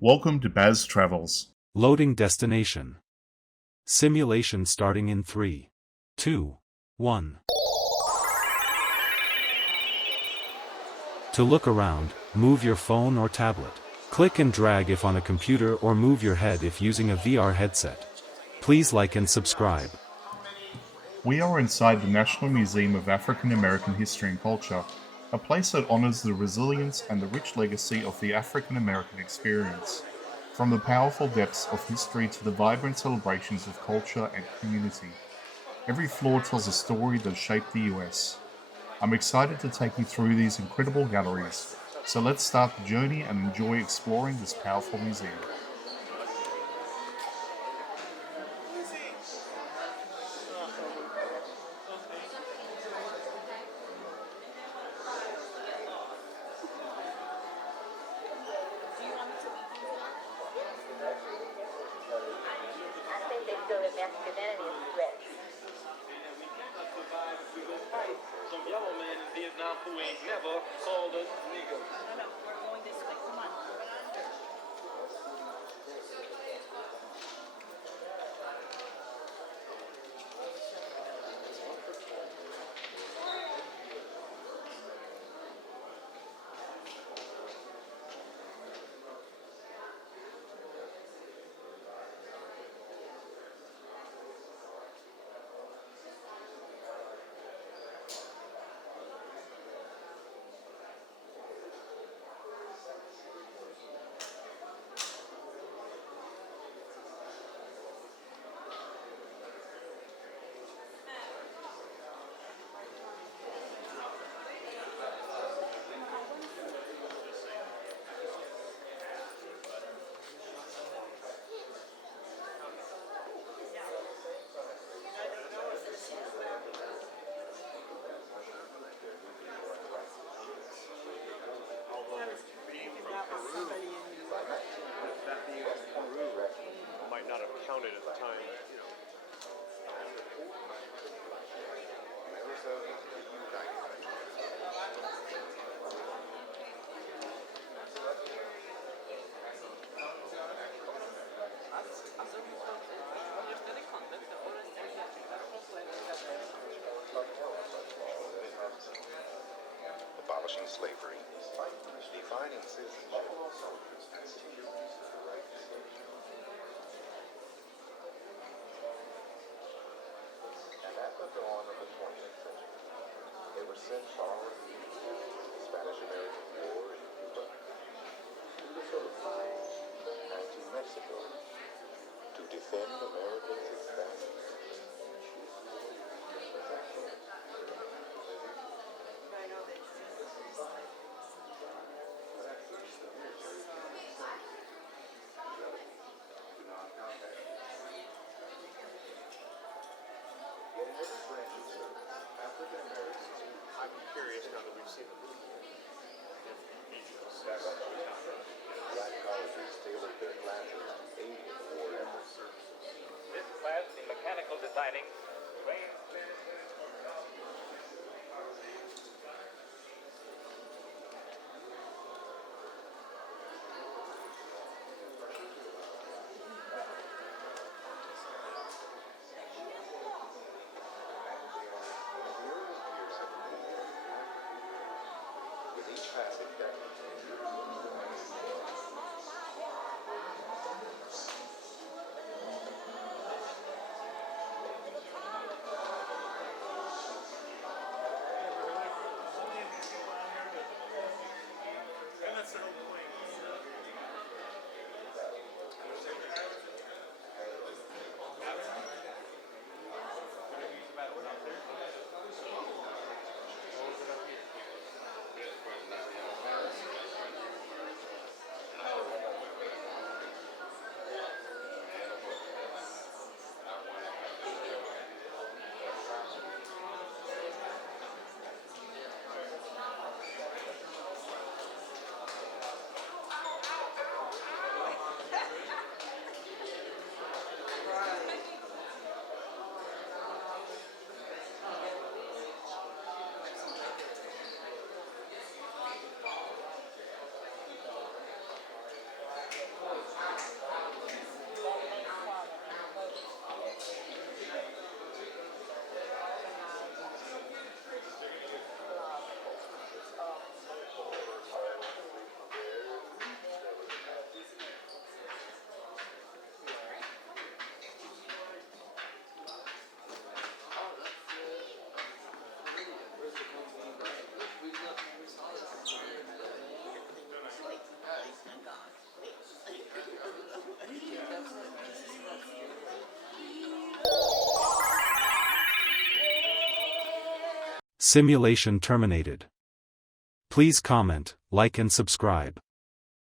Welcome to Baz Travels. Loading destination. Simulation starting in 3, 2, 1. To look around, move your phone or tablet. Click and drag if on a computer or move your head if using a VR headset. Please like and subscribe. We are inside the National Museum of African American History and Culture, a place that honors the resilience and the rich legacy of the African American experience. From the powerful depths of history to the vibrant celebrations of culture and community, every floor tells a story that shaped the US. I'm excited to take you through these incredible galleries, so let's start the journey and enjoy exploring this powerful museum. Some yellow man in Vietnam who ain't never called us niggas. No, we're going this way. Come on. Might not have counted at the time, Abolishing slavery, defining citizenship. And at the dawn of the 20th century, they were sent far east, the Spanish-American War in Cuba, to the Philippines, and to Mexico, to defend America's expansion. I'm curious now that we've seen the movie. Black colleges tailored their classes to aid in the war efforts. This class in mechanical designing trains. With each passing decade, Simulation terminated. Please comment, like and subscribe.